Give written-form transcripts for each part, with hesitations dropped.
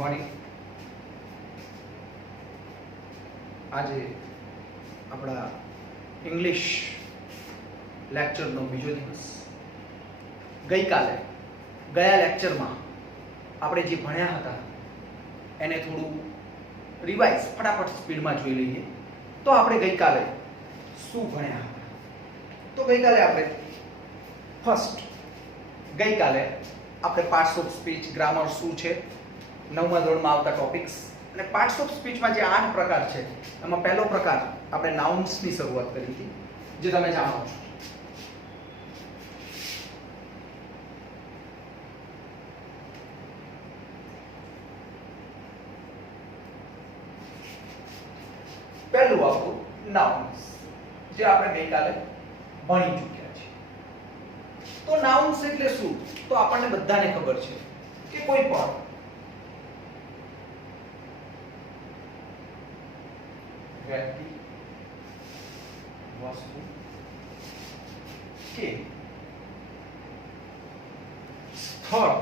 Morning. આજે આપણા English લેક્ચરનો બીજો દિવસ. ગઈકાલે ગયા લેક્ચરમાં આપણે જે ભણ્યા હતા એને થોડું રિવાઇઝ ફટાફટ સ્પીડમાં જોઈ લઈએ. તો આપણે ગઈકાલે શું ભણ્યા હતા? તો ગઈકાલે આપણે ગઈકાલે આપણે પાર્ટ્સ ઓફ સ્પીચ, ગ્રામર શું છે, 9મા ધોરણમાં આવતા ટોપિક્સ અને પાર્ટ્સ ઓફ સ્પીચમાં જે 8 પ્રકાર છે એમાં પહેલો પ્રકાર આપણે નાઉન્સની શરૂઆત કરી હતી, જે તમે જાણો છો. પહેલું આપણું નાઉન્સ, જે આપણે ગઈકાલે ભણી ચૂક્યા છીએ. તો નાઉન્સ એટલે શું? તો આપણને બધાને ખબર છે કે કોઈ પણ વ્યક્તિ, વસ્તુ કે સ્થળ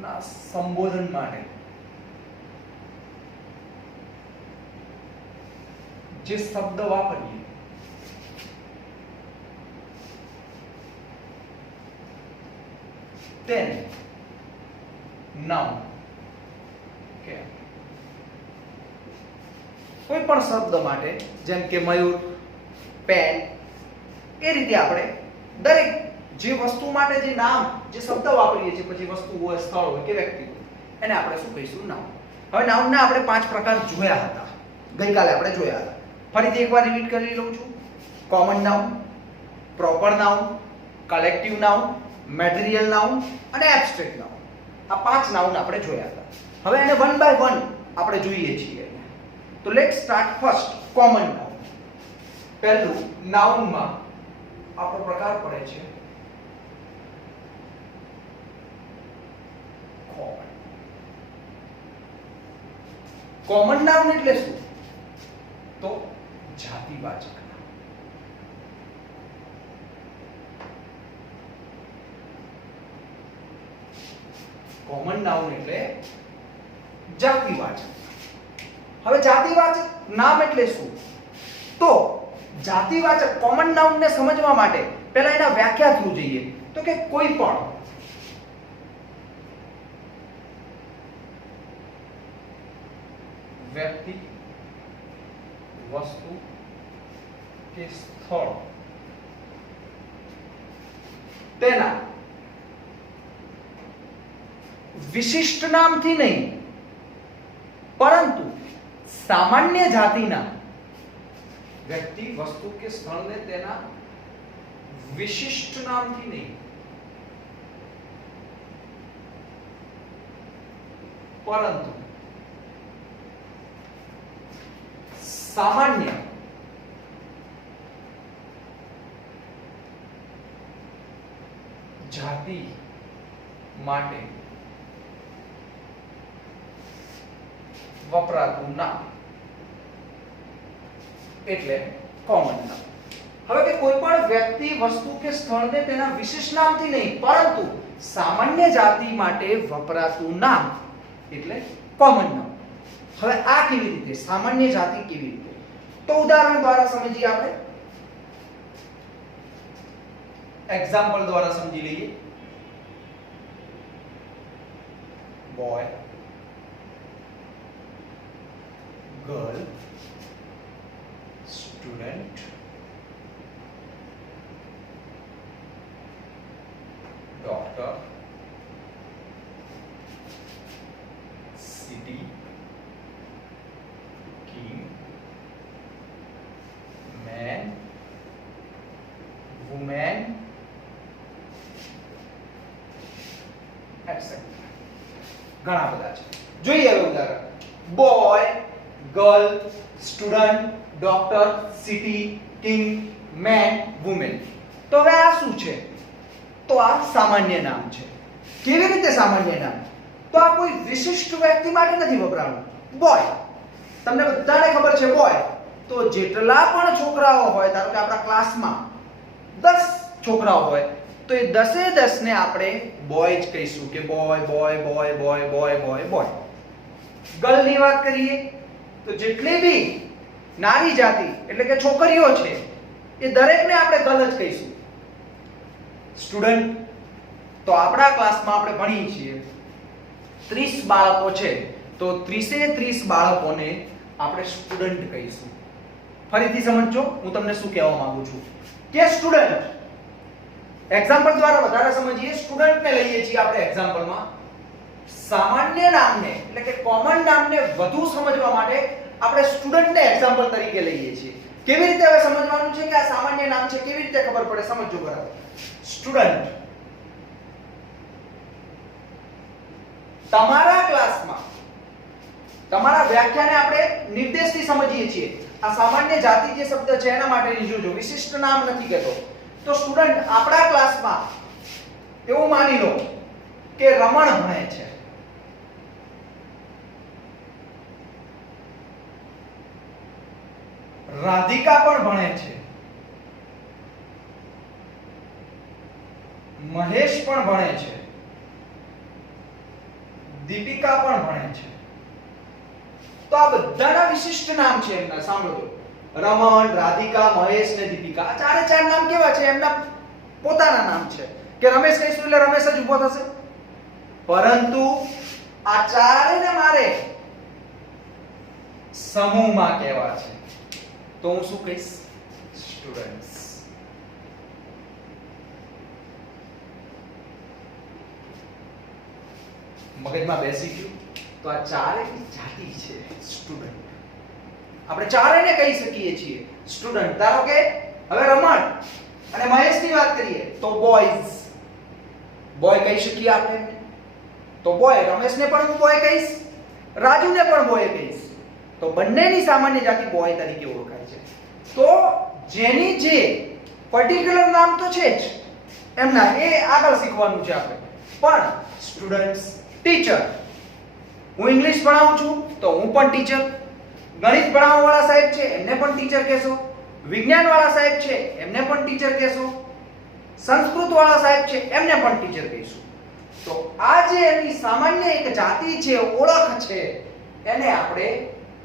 ના સંબોધન માટે જે શબ્દ વાપરીએ તેને નાઉન કહેવાય. કોઈ પણ શબ્દ માટે, જેમ કે મયુર, પેન, એ રીતે આપણે દરેક જે વસ્તુ માટે જે નામ, જે શબ્દ વાપરીએ છીએ, પછી વસ્તુ હોય, સ્થળ હોય કે વ્યક્તિ હોય, એને આપણે શું કહીશું? નાઉન. હવે નાઉનના આપણે 5 પ્રકાર જોયા હતા, ગઈકાલે આપણે જોયા હતા. ફરીથી એકવાર રિપીટ કરી લઉં છું. Common noun, proper noun, collective noun, material noun અને એબ્સ્ટ્રેક્ટ નાઉન. આ 5 નાઉન આપણે જોયા હતા. હવે એને વન બાય વન આપણે જોઈએ છીએ. તો let's start first common noun. પહેલું નાઉનમાં આપણો પ્રકાર પડે છે કોમન. કોમન નાઉન એટલે શું? તો જાતિવાચક નામ. કોમન નાઉન એટલે જાતિવાચક. હવે જાતિવાચક નામ એટલે શું? તો જાતિવાચક કોમન નાઉન ને સમજવા માટે પહેલા એના વ્યાખ્યા થ્રુ જઈએ. તો કે કોઈ પણ વ્યક્તિ, વસ્તુ કે સ્થળ તેના વિશિષ્ટ નામથી નહીં, પરંતુ સામાન્ય જાતિના વ્યક્તિ, વસ્તુ કે સ્થળને તેના વિશિષ્ટ નામથી નહીં, પરંતુ સામાન્ય જાતિ માટે વપરાતું નામ એટલે કોમન નામ. હવે કે કોઈ પણ વ્યક્તિ, વસ્તુ કે સ્થળને તેના વિશેષ નામથી નહીં, પરંતુ સામાન્ય જાતિ માટે વપરાતું નામ એટલે કોમન નામ. હવે આ કેવી રીતે? સામાન્ય જાતિ કેવી રીતે? તો ઉદાહરણ દ્વારા સમજીએ. આપણે એક્ઝામ્પલ દ્વારા સમજી લઈએ. Boy, girl, student, doctor, city, king, man, woman, etc. ઘણા બધા છે. જોઈએ હવે ઉદાહરણ. Boy, girl, student, doctor, city, king, man, woman. તો હવે આ શું છે? તો આ સામાન્ય નામ છે. કેવી રીતે સામાન્ય નામ? તો આ કોઈ વિશિષ્ટ વ્યક્તિ માટે નથી વપરાયું. બોય, તમને બધાને ખબર છે બોય. તો જેટલા પણ છોકરાઓ હોય, ધારો કે આપણા ક્લાસમાં 10 છોકરાઓ હોય, તો એ 10 એ 10 ને આપણે બોય જ કહીશું કે boy boy boy boy boy boy boy. Girl ની વાત કરીએ તો જેટલી બી નારી જાતિ એટલે કે છોકરીઓ છે એ દરેકને આપણે ગર્લ જ કહીશું. સ્ટુડન્ટ, તો આપણા ક્લાસમાં આપણે ભણીએ છીએ 30 બાળકો છે તો 30 એ 30 બાળકોને આપણે સ્ટુડન્ટ કહીશું. ફરીથી સમજો હું તમને શું કહેવા માંગુ છું કે સ્ટુડન્ટ એક્ઝામ્પલ દ્વારા વધારે સમજીએ. સ્ટુડન્ટને લઈએ છીએ આપણે એક્ઝામ્પલમાં. સામાન્ય નામને એટલે કે કોમન નામને વધુ સમજવા માટે આપણે સ્ટુડન્ટને એક્ઝામ્પલ તરીકે લઈએ છીએ. કેવી રીતે હવે સમજવાનું છે કે આ સામાન્ય નામ છે, કેવી રીતે ખબર પડે સમજો બરાબર. સ્ટુડન્ટ, તમારા ક્લાસમાં તમારા વ્યાખ્યાને આપણે નિર્દેશથી સમજીએ છીએ. આ સામાન્ય જાતિ જે શબ્દ છે એના માટેની જોજો, વિશિષ્ટ નામ નથી કહેતો. તો સ્ટુડન્ટ, આપણા ક્લાસમાં એવું માની લો કે રમણ ભણે છે. રાધિકા પણ ભણે છે. મહેશ પણ ભણે છે. દીપિકા પણ ભણે છે. તો આ બધાના વિશિષ્ટ નામ છે એમના. સાંભળો, રમણ, રાધિકા, મહેશ ને દીપિકા, આ ચારે ચાર નામ કેવા છે? એમના પોતાના નામ છે. કે રમેશ કહીશું એટલે રમેશ જ ઊભો થશે. પરંતુ આ ચારેને મારે સમૂહમાં કહેવા છે તો હું શું કહીશ? સ્ટુડન્ટ્સ. મગજમાં બેસી ગયું? તો આ ચારેયની જાતિ છે સ્ટુડન્ટ. આપણે ચારેયને કહી શકીએ છીએ સ્ટુડન્ટ. ધારો કે હવે રમણ અને મહેશની વાત કરીએ તો બોયઝ. બોય કહી શકીએ આપણે તો બોય. રમેશને પણ હું બોય કહીશ, રાજુને પણ બોય કહીશ. તો બંનેની સામાન્ય જાતિ બોય તરીકે ઓળખાય છે. તો જેની જે પર્ટિક્યુલર નામ તો છે જ એમના, એ આગળ શીખવાનું છે આપણે. પણ સ્ટુડન્ટ્સ, ટીચર, હું ઇંગ્લિશ ભણાવું છું તો હું પણ ટીચર. ગણિત ભણાવવા વાળા સાહેબ છે એમને પણ ટીચર કહેશો. વિજ્ઞાન વાળા સાહેબ છે એમને પણ ટીચર કહેશો. સંસ્કૃત વાળા સાહેબ છે એમને પણ ટીચર કહીશું. તો આ જે એની સામાન્ય એક જાતિ છે, ઓળખ છે, એને આપણે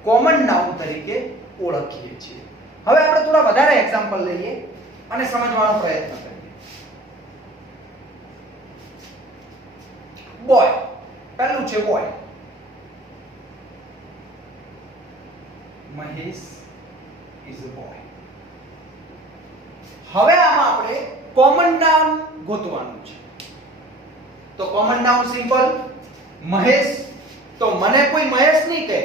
કોમન નાઉન તરીકે ઓળખીએ છીએ. હવે આપણે થોડા વધારે એક્ઝામ્પલ લઈએ અને સમજવાનો પ્રયત્ન કરીએ. બોય, પહેલું છે boy. Mahesh is a boy. હવે આમાં આપણે કોમન નાઉન ગોતવાનું છે. તો કોમન નાઉન સિમ્પલ, મહેશ. તો મને કોઈ મહેશ નહીં કહે,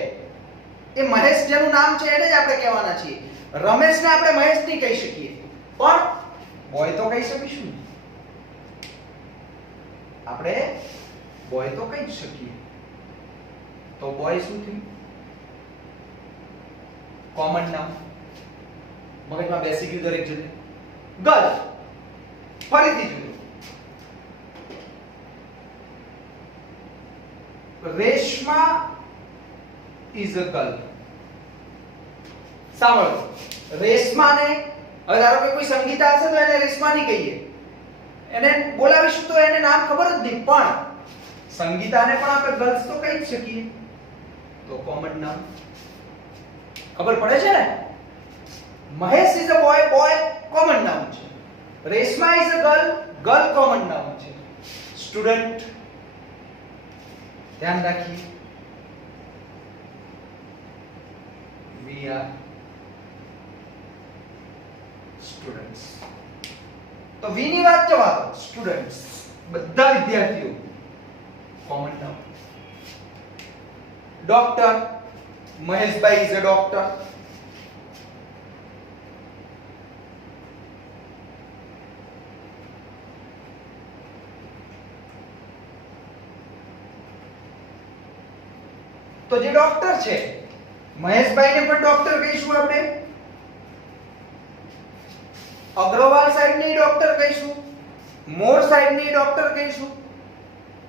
એ મહેશ જેનું નામ છે એને જ આપણે કહેવાના છીએ. રમેશને આપણે મહેશ નહીં કહી શકીએ, પણ બોય તો કહી શકીશું. આપણે બોય તો કહી શકીએ. તો બોય શું થયું? કોમન નામ. મગજમાં બેસી ગયું દરેક જણને. ગર્લ, ફરીથી જોજો. Reshma is a girl. સાંભળો, રેશમાને, હવે ધારો કે કોઈ સંગીતા હશે તો એને રેશમા નહીં કહીએ, એને બોલાવીશું તો એને નામ ખબર જ નહીં. પણ સંગીતાને પણ આપણે ગર્લ્સ તો કહી જ શકીએ. તો કોમન નામ ખબર પડે છે ને? Mahesh is a boy, boy common નામ છે. Reshma is a girl, girl common નામ છે. સ્ટુડન્ટ, ધ્યાન રાખીએ, we are students. તો વી ની વાત જવા દો. સ્ટુડન્ટ્સ, બધા વિદ્યાર્થીઓ, કોમન નામ. Doctor, Maheshbhai is a doctor. તો જે ડોક્ટર છે, મહેશભાઈને પણ ડોક્ટર કહીશું આપણે. અગ્રવાલ સાહેબને ડોક્ટર કહીશું. મોર સાહેબને ડોક્ટર કહીશું.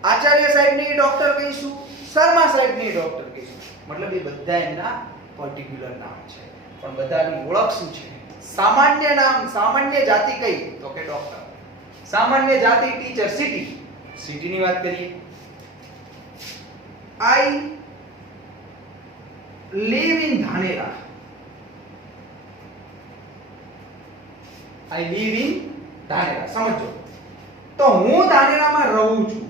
આચાર્ય સાહેબને ડોક્ટર કહીશું. શર્મા સાહેબને ડોક્ટર કહીશું. મતલબ એ બધા એમના પર્ટિક્યુલર નામ છે, પણ બધાની ઓળખ શું છે? સામાન્ય નામ, સામાન્ય જાતિ કઈ? તો કે ડોક્ટર. સામાન્ય જાતિ ટીચર સિટી, સિટી ની વાત કરીએ. I live in Dhanera. I live in Dhanera. સમજો તો હું ધાનેરામાં રહું છું.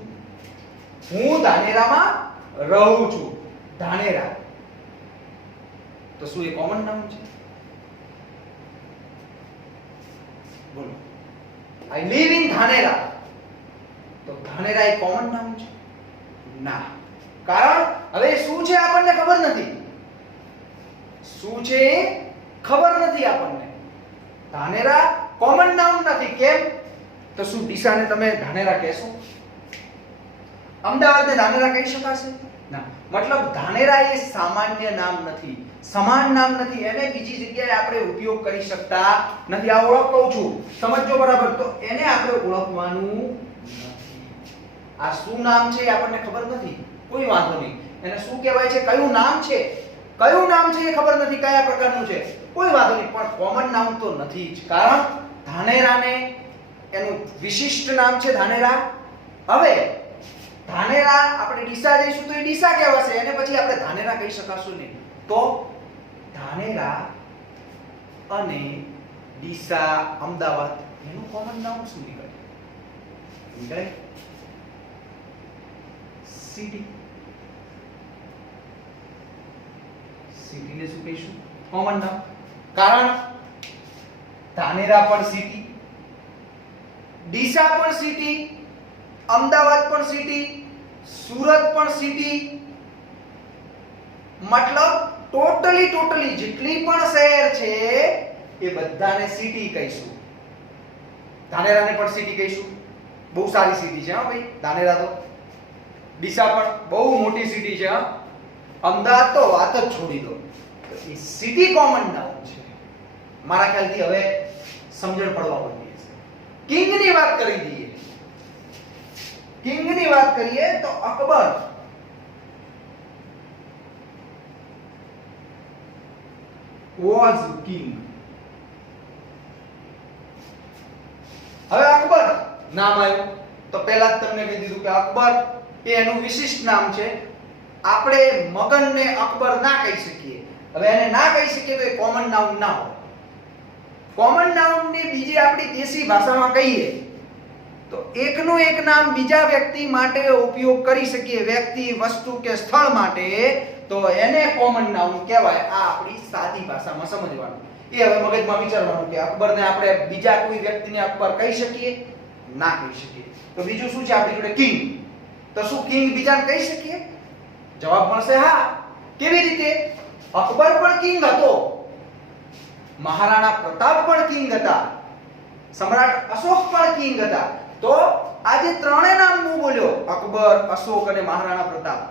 હું ધાનેરામાં રહું છું. ધાનેરા તો શું એ કોમન નાઉન છે? બોલો. I live in ધાનેરા તો ધાનેરા એ કોમન નાઉન છે? ના. કારણ હવે શું છે આપણને ખબર નથી. શું છે ખબર નથી આપણને. ધાનેરા કોમન નાઉન નથી. કેમ? તો શું ડીસાને તમે ધાનેરા કહેશો? અમદાવાદને ધાનેરા કહી શકાશે? ના. મતલબ ધાનેરા એ સામાન્ય નામ નથી, સમાન નામ નથી, એને બીજી જગ્યાએ આપણે ઉપયોગ કરી શકતા નથી. આ ઓળખ કહું છું, સમજો બરાબર. તો એને આપણે ઓળખવાનું નથી. આ શું નામ છે એ આપણને ખબર નથી, કોઈ વાંધો નહીં. એને શું કહેવાય છે, કયું નામ છે, કયું નામ છે એ ખબર નથી, કયા પ્રકારનું છે, કોઈ વાંધો નહીં. પણ કોમન નામ તો નથી જ. કારણ ધાનેરાને એનું વિશિષ્ટ નામ છે ધાનેરા. હવે ધાનેરા આપણે ડીસા જઈશું તો એ ડીસા કહેવાશે, એને પછી આપણે ધાનેરા કહી શકાશું નહીં. તો ધાનેરા અને ડીસા, અમદાવાદ એનું કોમન નામ શું નીકળે? નીકળે સિટી. સિટીને શું કહીશું? કોમન નામ. કારણ ધાનેરા પણ સિટી, ડીસા પણ સિટી, અમદાવાદ પણ સિટી, સુરત પણ સિટી. મતલબ ટોટલી જેટલી પણ શહેર છે એ બધાને સિટી કહીશું. ધાનેરાને પણ સિટી કહીશું. બહુ સારી સિટી છે હા ભાઈ ધાનેરા તો. ડીસા પણ બહુ મોટી સિટી છે હા. અમદાવાદ તો વાત જ છોડી દો. તો એ સિટી કોમન નાઉન છે. મારા ખ્યાલથી હવે સમજણ પડવા માંડી છે. કિંગની વાત કરી દઈએ. કિંગની વાત કરીએ તો અકબર was king. હવે અકબર નામ આવ્યું તો પહેલા જ તમને કહી દીધું કે અકબર એ એનું વિશિષ્ટ નામ છે. આપણે મગનને અકબર ના કહી શકીએ. હવે એને ના કહી શકીએ તો એ કોમન નાઉન ના હોય. કોમન નાઉન ને બીજી આપણી દેશી ભાષામાં કહીએ તો એકનું એક નામ બીજા વ્યક્તિ માટે ઉપયોગ કરી શકીએ, વ્યક્તિ, વસ્તુ કે સ્થળ માટે, તો એને કોમન નાઉન કહેવાય. આ આપણી સાદી ભાષામાં સમજવાનું. એ હવે મગજમાં વિચારવાનું કે અકબરને આપણે બીજા કોઈ વ્યક્તિને અકબર કહી શકીએ? ના કહી શકીએ. તો બીજું શું છે આપણી જોડે? કિંગ. તો શું કિંગ બીજાને કહી શકીએ? જવાબ મળશે હા. કેવી રીતે? અકબર પણ કિંગ હતો, મહારાણા પ્રતાપ પણ કિંગ હતા, સમ્રાટ અશોક પણ કિંગ હતા. તો આ જે ત્રણેય નામ હું બોલ્યો, અકબર, અશોક અને મહારાણા પ્રતાપ,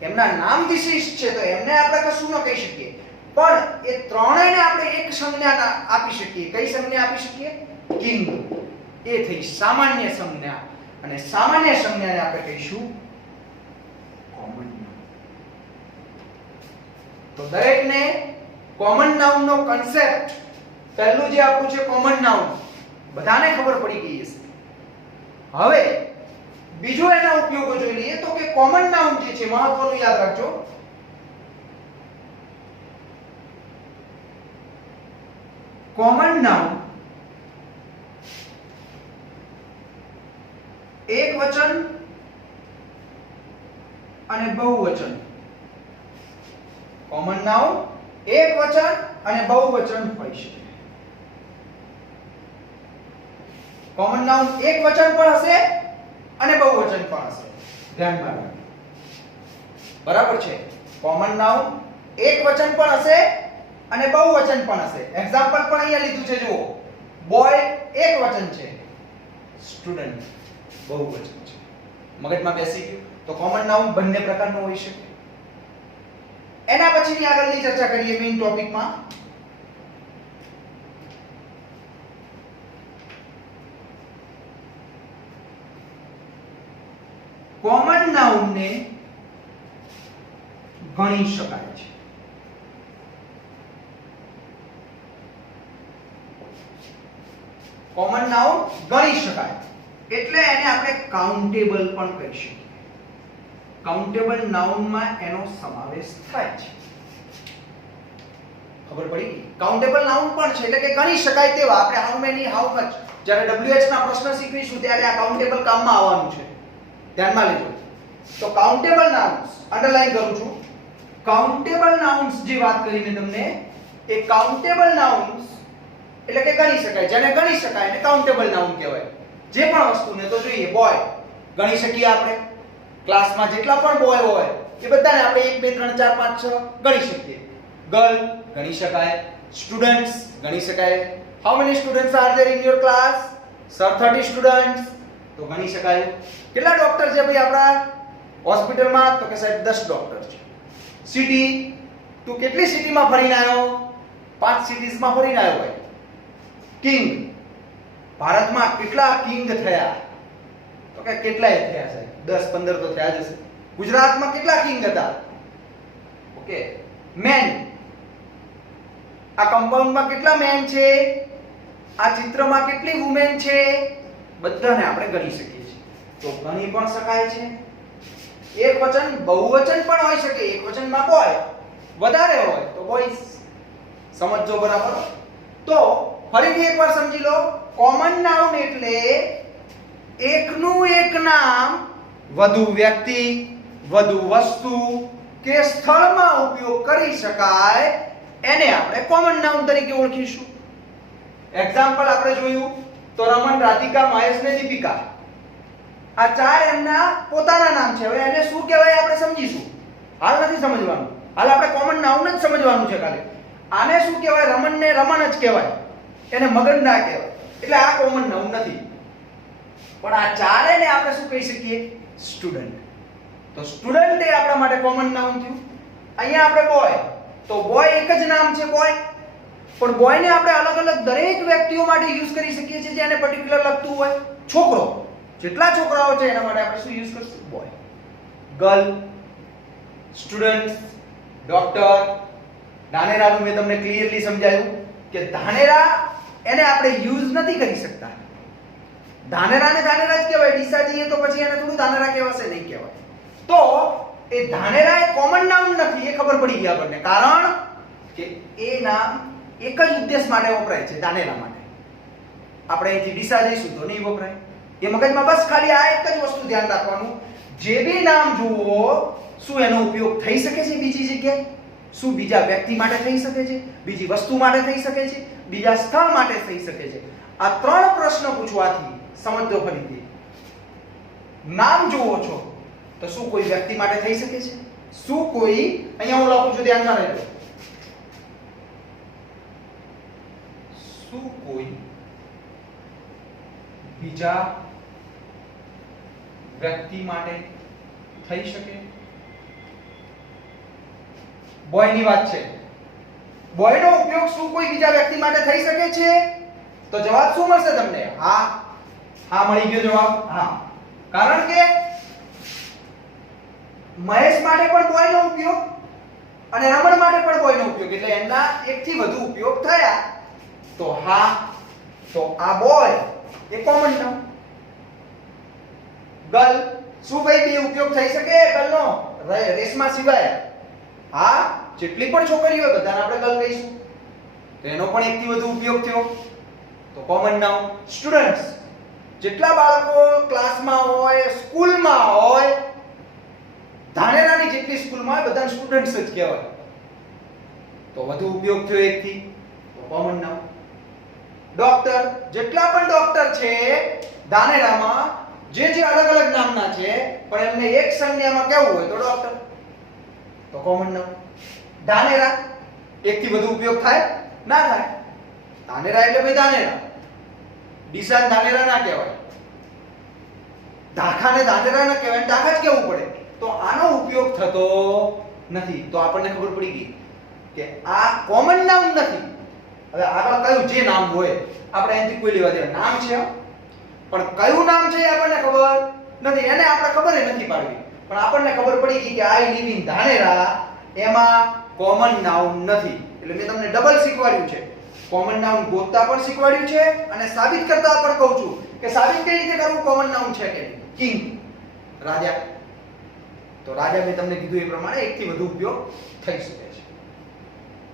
એમના નામ વિશિષ્ટ છે તો એમને આપણે કશું ન કહી શકીએ. પણ એ ત્રણેયને આપણે એક સંજ્ઞા આપી શકીએ. કઈ સંજ્ઞા આપી શકીએ? કિંગ. એ થઈ સામાન્ય સંજ્ઞા. અને સામાન્ય સંજ્ઞાને આપણે કહીશું કોમન નાઉન. તો દરેકને કોમન નાઉન નો કન્સેપ્ટ પહેલું જે આપ્યું છે કોમન નાઉન, બધાને ખબર પડી ગઈ હશે. હવે બીજો એના ઉપયોગો જોઈ લઈએ તો કે કોમન નાઉન જે છે, મહત્વનું યાદ રાખજો, કોમન નાઉન એક વચન અને બહુવચન. કોમન નાઉન એક વચન અને બહુવચન હોઈ શકે. કોમન નાઉન એક વચન પણ હશે અને બહુવચન પણ હશે. ધ્યાનમાં રાખો. બરાબર છે? કોમન નાઉન એક વચન પણ હશે અને બહુવચન પણ હશે. એક્ઝામ્પલ પણ અહીંયા લીધું છે જુઓ. બોય એક વચન છે, સ્ટુડન્ટ બહુવચન છે. મગજમાં બેસી ગયું? તો કોમન નાઉન બંને પ્રકારનું હોઈ શકે. એના પછીની આગળની ચર્ચા કરીએ મેઇન ટોપિકમાં. કોમન નાઉનને ગણી શકાય છે. કોમન નાઉન ગણી શકાય. એટલે એને આપણે કાઉન્ટેબલ પણ કહી શકીએ. કાઉન્ટેબલ નાઉનમાં એનો સમાવેશ થાય છે. ખબર પડી? કાઉન્ટેબલ નાઉન પણ છે એટલે કે ગણી શકાય તેવા. આપણે હાઉ મેની, હાઉ મચ જ્યારે WH ના પ્રશ્ન શીખવીશું ત્યારે આ કાઉન્ટેબલ કામમાં આવવાનું છે. ધ્યાનમાં લેજો. તો કાઉન્ટેબલ નાઉન્સ અંડરલાઈન કરું છું. કાઉન્ટેબલ નાઉન્સ જે વાત કરી મેં તમને, એ કાઉન્ટેબલ નાઉન્સ એટલે કે ગણી શકાય, જેને ગણી શકાય એને કાઉન્ટેબલ નાઉન કહેવાય. જે પણ વસ્તુને તો જોઈએ, બોય ગણી શકીએ આપણે. ક્લાસમાં જેટલા પણ બોય હોય એ બધાને આપણે 1 2 3 4 5 6 ગણી શકીએ. ગર્લ ગણી શકાય, સ્ટુડન્ટ્સ ગણી શકાય. How many students are there in your class? Sir 30 students તો ગણી શકાય. કેટલા ડોક્ટર છે ભાઈ આપણા હોસ્પિટલમાં? તો કે સાહેબ 10 ડોક્ટર છે. સિટી, તું કેટલી સિટીમાં ફરીને આવ્યો? 5 સિટીઝમાં ફરીને આવ્યો ભાઈ. કિંગ, ભારતમાં કેટલા કિંગ થયા? તો કે કેટલાય થયા સાહેબ, 10 15 તો થયા જ હશે. ગુજરાતમાં કેટલા કિંગ હતા? ઓકે. મેન, આ કમ્પાઉન્ડમાં કેટલા મેન છે? આ ચિત્રમાં કેટલી વુમેન છે? બધાને આપણે ગણી શકીએ છીએ. તો ગણી પણ શકાય છે. એક વચન બહુવચન પણ હોઈ શકે. એક વચનમાં બોય વધારે હોય તો બોયસ. સમજજો બરાબર? તો ફરીથી એકવાર સમજી લો. કોમન નાઉન એટલે એકનું એક નામ વધુ વ્યક્તિ, વધુ વસ્તુ કે સ્થળમાં ઉપયોગ કરી શકાય એને આપણે કોમન નાઉન તરીકે ઓળખીશું. એક્ઝામ્પલ આપણે જોયું તો રમણ, રાધિકા, મહેશ ને દીપિકા. આ ચાર એમના પોતાના નામ છે. હવે એને શું કહેવાય આપણે સમજીશું. હાલ નથી સમજવાનું. હાલ આપણે કોમન નાઉન જ સમજવાનું છે ખાલી. આને શું કહેવાય? રમણને રમણ જ કહેવાય, એને મગન ના કહેવાય. એટલે આ કોમન નાઉન નથી. પણ આ ચારેને આપણે શું કહી શકીએ? સ્ટુડન્ટ. તો સ્ટુડન્ટ એ આપણા માટે કોમન નાઉન થયું. અહીંયા આપણે બોય, તો બોય એક જ નામ છે બોય. પણ બોયને આપણે અલગ અલગ દરેક વ્યક્તિઓ માટે યુઝ કરી શકીએ છીએ જેને પર્ટિક્યુલર લગતું હોય. છોકરો, જેટલા છોકરાઓ છે એના માટે આપણે શું યુઝ કરશું? બોય. Girl, student, doctor. ધાનેરાનું મેં તમને ક્લિયરલી સમજાવ્યું કે ધાનેરા એને આપણે યુઝ નથી કરી શકતા. ધાનેરાને ધાનેરા જ કહેવાય. ડીસા જઈએ તો પછી એને થોડું ધાનેરા કહેવાશે, નહીં કહેવાય. તો એ ધાનેરા એ કોમન નાઉન નથી, એ ખબર પડી ગઈ આપણને. કારણ કે એ નામ એક જ ઉદ્દેશ માટે વપરાય છે, ધાનેરા માટે. આપણે અહીંથી ડીસા જઈશું તો નહીં વપરાય. એ મગજમાં બસ ખાલી આ એક જ વસ્તુ ધ્યાન રાખવાનું. જે બી નામ જુઓ, શું એનો ઉપયોગ થઈ શકે છે બીજી જગ્યાએ? શું બીજા વ્યક્તિ માટે થઈ શકે છે? બીજી વસ્તુ માટે થઈ શકે છે? બીજા સ્થળ માટે થઈ શકે છે? આ ત્રણ પ્રશ્ન પૂછવાથી સમજો ફરીથી. નામ જુઓ છો તો શું કોઈ વ્યક્તિ માટે થઈ શકે છે? શું કોઈ, અહીંયા હું લખું છું ધ્યાનમાં રહેજો, શું કોઈ બીજા વ્યક્તિ માટે થઈ શકે? બોયની વાત છે. બોયનો ઉપયોગ શું કોઈ બીજા વ્યક્તિ માટે થઈ શકે છે? તો જવાબ શું મળશે તમને? હા. હા મળી ગયો જવાબ. હા. કારણ કે મહેશ માટે પણ બોયનો ઉપયોગ અને રમણ માટે પણ બોયનો ઉપયોગ, એટલે એમના એકથી વધુ ઉપયોગ થયા. તો હા, તો આ બોય એ કોમન નામ. ગર્લ, શું ભાઈ બે ઉપયોગ થઈ શકે ગર્લનો રેસમાં સિવાય? હા, જેટલી પણ છોકરીઓ હોય બધાને આપણે ગર્લ કહીશું. તો એનો પણ એકથી વધુ ઉપયોગ થયો તો કોમન નાઉન. સ્ટુડન્ટ્સ, જેટલા બાળકો ક્લાસમાં હોય, સ્કૂલમાં હોય, ધાનેરાની જેટલી સ્કૂલમાં હોય બધાને સ્ટુડન્ટ્સ જ કહેવાય. તો વધુ ઉપયોગ થયો એકથી તો કોમન નાઉન. ડોક્ટર, જેટલા પણ ડોક્ટર છે ધાનેરામાં, જે અલગ અલગ નામના છે પણ એમને એક સંજ્ઞામાં કહેવું હોય તો ડોક્ટર, તો કોમન નાઉન. ધાનેરા, એકથી વધુ ઉપયોગ થાય? ના થાય. ધાનેરા એટલે ભાઈ ધાનેરા. ડીસા ધાનેરા ના કહેવાય. ધાખાને ધાનેરા ના કહેવાય, ધાખા જ કહેવું પડે. તો આનો ઉપયોગ થતો નથી. તો આપણને ખબર પડી ગઈ કે આ કોમન નાઉન નથી. હવે આગળ કયું જે નામ હોય આપણે અહીંથી કોઈ લેવા દેવા. નામ છે પણ કયું નામ છે એ આપણને ખબર નથી. એને આપણે ખબર નથી પાડવી. પણ આપણને ખબર પડી ગઈ કે આઈ લીવ ઇન ધાનેરા એમાં કોમન નાઉન નથી. એટલે મેં તમને ડબલ શીખવાડ્યું છે. કોમન નાઉન ગોતતા પણ શીખવાડ્યું છે અને સાબિત કરતા પણ કહું છું કે સાબિત કઈ રીતે કરવું કોમન નાઉન છે કે નહીં? કિંગ, રાજા. તો રાજા મેં તમને કીધું એ પ્રમાણે એકથી વધુ ઉપયોગ થઈ શકે છે.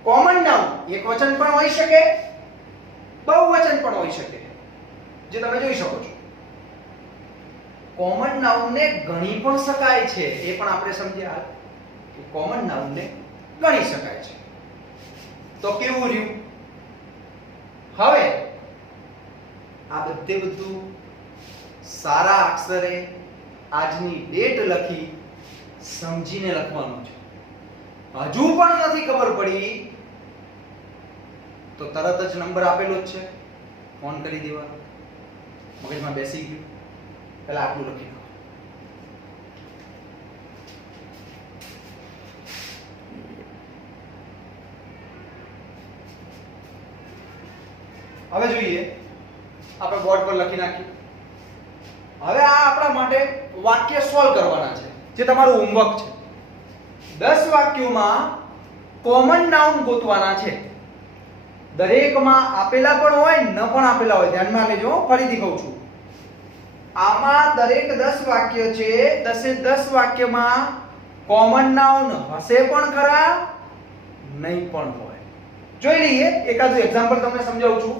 કોમન નાઉન એકવચન પણ હોઈ શકે, બહુવચન પણ હોઈ શકે, જે તમે જોઈ શકો છો. કોમન નાઉન ને ગણી પણ શકાય છે, એ પણ આપણે સમજ્યા કે કોમન નાઉન ને ગણી શકાય છે. તો કેવું રહ્યું? હવે આ બધું સારા અક્ષરે આજની ડેટ લખી સમજીને લખવાનું છે. હજુ પણ નથી ખબર પડી તો તરત જ નંબર આપેલો જ છે, ફોન કરી દેવાનો. મગજમાં બેસી ગયું, પહેલા આટલું લખી નાખો. હવે જોઈએ, આપણે બોર્ડ પર લખી નાખ્યું. હવે આ આપણા માટે વાક્ય સોલ્વ કરવાના છે, જે તમારું હોમવર્ક છે. 10 વાક્યોમાં કોમન નાઉન ગોતવાના છે. દરેકમાં આપેલા પણ હોય, ન પણ આપેલા હોય. ધ્યાનમાં લેજો, ફરીથી કહું છું. આમાં દરેક 10 વાક્ય છે. 10 વાક્યમાં કોમન નાઉન હશે પણ ખરા, નહીં પણ હોય. જોઈ લઈએ, એકાદું એક્ઝામ્પલ તમને સમજાવું છું.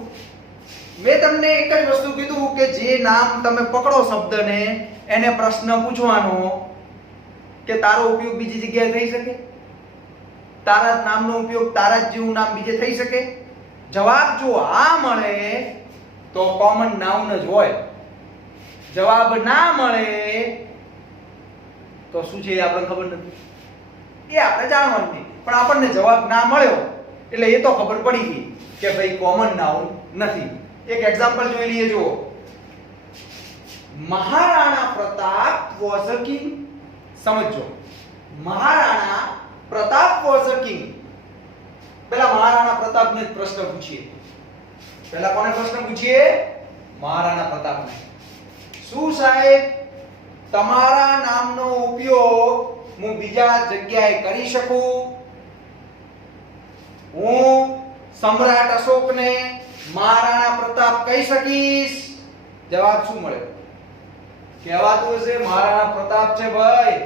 મેં તમને એક જ વસ્તુ કીધું કે જે નામ તમે પકડો શબ્દને, એને પ્રશ્ન પૂછવાનો કે તારો ઉપયોગ બીજી જગ્યાએ થઈ શકે? તારા જ નામનો ઉપયોગ તારા જ જેવું નામ બીજે થઈ શકે? જવાબ જો હા મળે તો કોમન નાઉન જ હોય. જવાબ ના મળે તો શું છે એ આપણને ખબર નથી, એ આપણે જાણવાનું નથી. પણ આપણને જવાબ ના મળ્યો એટલે એ તો ખબર પડી ગઈ કે ભાઈ કોમન નાઉન નથી. એક એક્ઝામ્પલ જોઈ લઈએ. જુઓ, Maharana Pratap was a king. સમજો, Maharana Pratap was a king. પહેલા મહારાણા પ્રતાપને પ્રશ્ન પૂછીએ. પહેલા કોને પ્રશ્ન પૂછીએ? મહારાણા પ્રતાપને. શું સાહેબ, તમારા નામનો ઉપયોગ હું બીજા જગ્યાએ કરી શકું? હું સમ્રાટ અશોકને મહારાણા પ્રતાપ કહી શકીશ? જવાબ શું મળ્યો? કહેવાતું હશે મહારાણા પ્રતાપ છે ભાઈ,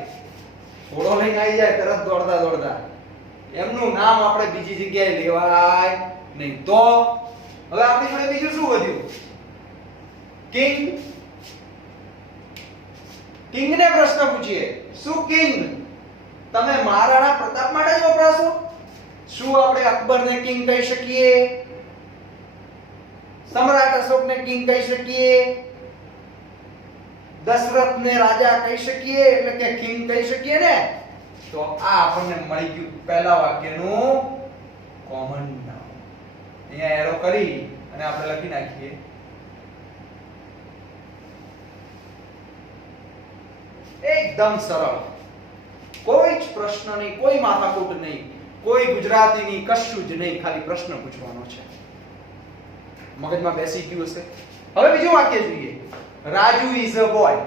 ઘોડો લઈને આવી જાય તરત દોડતા દોડતા. એમનું નામ આપણે બીજી જગ્યાએ લેવાય નહીં. તો હવે આપણી જોડે બીજું શું વધ્યું? કિંગ. કિંગને પ્રશ્ન પૂછીએ. શું કિંગ તમે મહારાણા પ્રતાપ માટે જ વપરાશો? શું આપણે અકબરને કિંગ કહી શકીએ? સમ્રાટ અશોકને કિંગ કહી શકીએ? દશરથને રાજા કહી શકીએ, એટલે કે કિંગ કહી શકીએ ને? તો આ આપણને મળી ગયું પહેલા વાક્યનું કોમન નાઉન. અહીંયા એરો કરી અને આપણે લખી નાખીએ એકદમ સરળ. કોઈ જ પ્રશ્ન નહીં, કોઈ માથાકૂટ નહીં, કોઈ ગુજરાતીની કશું જ નહીં, ખાલી પ્રશ્ન પૂછવાનો છે. મગજમાં બેસી ગયું હશે. હવે બીજું વાક્ય જોઈએ. Raju is a boy.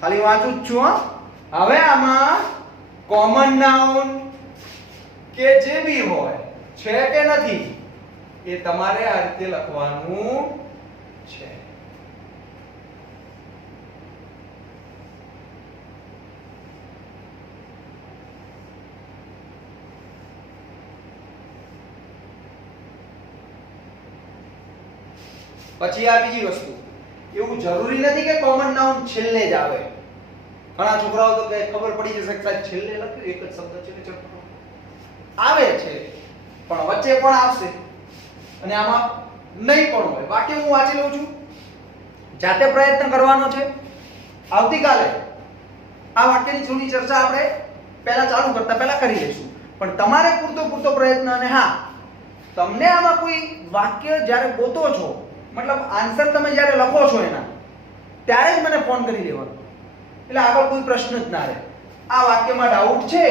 ખાલી વાંચું જ છું. હવે આમાં કોમન નાઉન કે જે બી હોય છે કે નથી એ તમારે આ રીતે લખવાનું છે. પછી આ બીજી વસ્તુ, એવું જરૂરી નથી કે કોમન નાઉન છેલ્લે જ આવે. ઘણા છોકરાઓ તો કે ખબર પડી જશે કે છેલ્લે લખ્યું એક જ શબ્દ છે આવે છે, પણ વચ્ચે પણ આવશે અને આમાં નહીં પણ હોય. વાક્ય હું વાંચી લઉં છું, જાતે પ્રયત્ન કરવાનો છે. આવતીકાલે આ વાક્યની થોડી ચર્ચા આપણે પહેલા ચાલુ કરતા પહેલા કરી લઈશું, પણ તમારે પૂરતો પ્રયત્ન. અને હા, તમને આમાં કોઈ વાક્ય જ્યારે ગોતો છો, મતલબ આન્સર તમે જ્યારે લખો છો એના, ત્યારે જ મને ફોન કરી લેવાનો, એટલે આગળ કોઈ પ્રશ્ન જ ના રહે. આ વાક્યમાં ડાઉટ છે,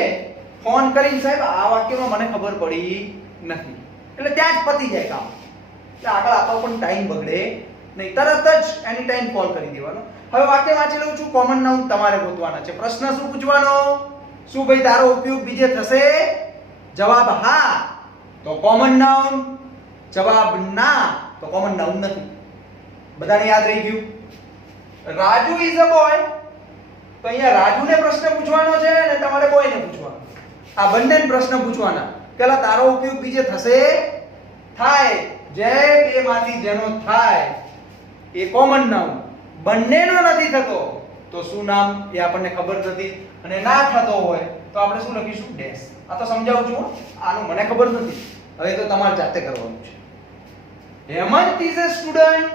ફોન કરીને સાહેબ આ વાક્યમાં મને ખબર પડી નથી, એટલે ત્યાં જ પતી જાય કામ. એટલે આગળ આપણો પણ ટાઈમ બગડે નહીં, તરત જ એની ટાઈમ કોલ કરી દેવાનો. હવે વાક્ય વાંચી લઉં છું. કોમન નાઉન તમારે ગોતવાના છે. પ્રશ્ન શું પૂછવાનો? શું ભાઈ તારો ઉપયોગ બીજે થશે? જવાબ હા તો કોમન નાઉન, જવાબ ના તો કોમન નાઉન નથી. બધાને યાદ રહી ગયું? Raju is a boy. તો અહીંયા રાજુને પ્રશ્ન પૂછવાનો છે અને તમારે બોયને પૂછવાનો. આ બંનેને પ્રશ્ન પૂછવાના. પેલા તારો ઉપયોગ બીજે થશે? થાય. જે બેમાંથી જેનો થાય એ કોમન નાઉન. બંનેનો નથી થતો તો શું નામ એ આપણને ખબર નથી, અને ના થતો હોય તો આપણે શું લખીશું? ડેશ. આ તો સમજાવું છું, આનું મને ખબર નથી. હવે તો તમારે જાતે કરવાનું છે. Hemant is a student.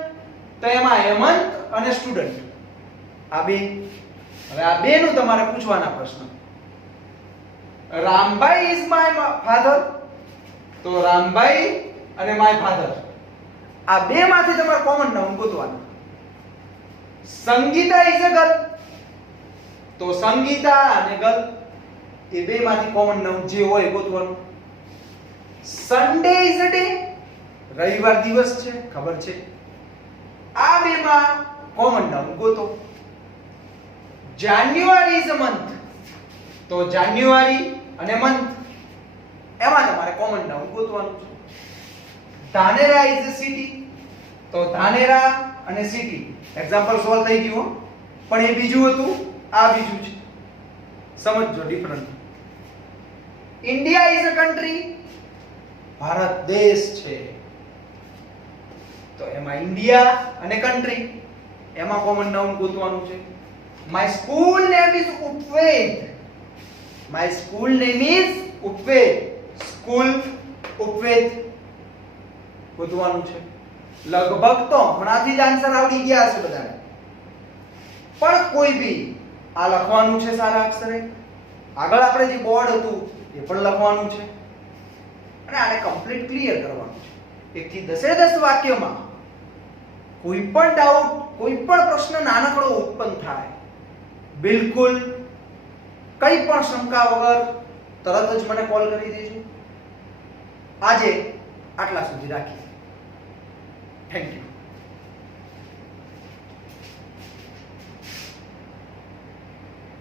તો એમાં હેમંત અને સ્ટુડન્ટ આ બે. હવે આ બે નું તમારે પૂછવાના પ્રશ્ન. Rambhai is my father. તો રામભાઈ અને માય ફાધર આ બે માંથી તમારે કોમન નાઉન ગોતવાનું. Sangeeta is a girl. તો સંગીતા અને ગર્લ એ બે માંથી કોમન નાઉન જે હોય ગોતવાનું. Sunday is a day. રવિવાર દિવસ છે, ખબર છે. આ બે માં કોમન નાઉન ગોતો. જાન્યુઆરી ઇઝ અ મંથ. તો જાન્યુઆરી અને મંથ એમાં તમારે કોમન નાઉન ગોતવાનું છે. Dhanera is a city. તો ધાનેરા અને સિટી એક્ઝામ્પલ સોલ્વ થઈ ગયું, પણ એ બીજું હતું, આ બીજું છે. સમજજો different. India is a country. Bharat દેશ છે. તો એમાં ઇન્ડિયા અને કન્ટ્રી એમાં કોમન નાઉન ગોતવાનું છે. My school name is Upved. My school name is Upved. School Upved ગોતવાનું છે. લગભગ તો હમણાંથી જ આન્સર આવડી ગયા હશે બધાને, પણ કોઈ બી આ લખવાનું છે સારા અક્ષરે. આગળ આપણે જે બોર્ડ હતું એ પણ લખવાનું છે અને આને કમ્પ્લીટ ક્લિયર કરવાનું છે. 1 થી 10 વાક્યમાં કોઈ પણ ડાઉટ, કોઈ પણ પ્રશ્ન નાનકડો ઉત્પન્ન થાય, બિલકુલ કઈ પણ શંકા વગર તરત જ મને કોલ કરી દેજો. આજે આટલા સુધી રાખીએ. Thank you.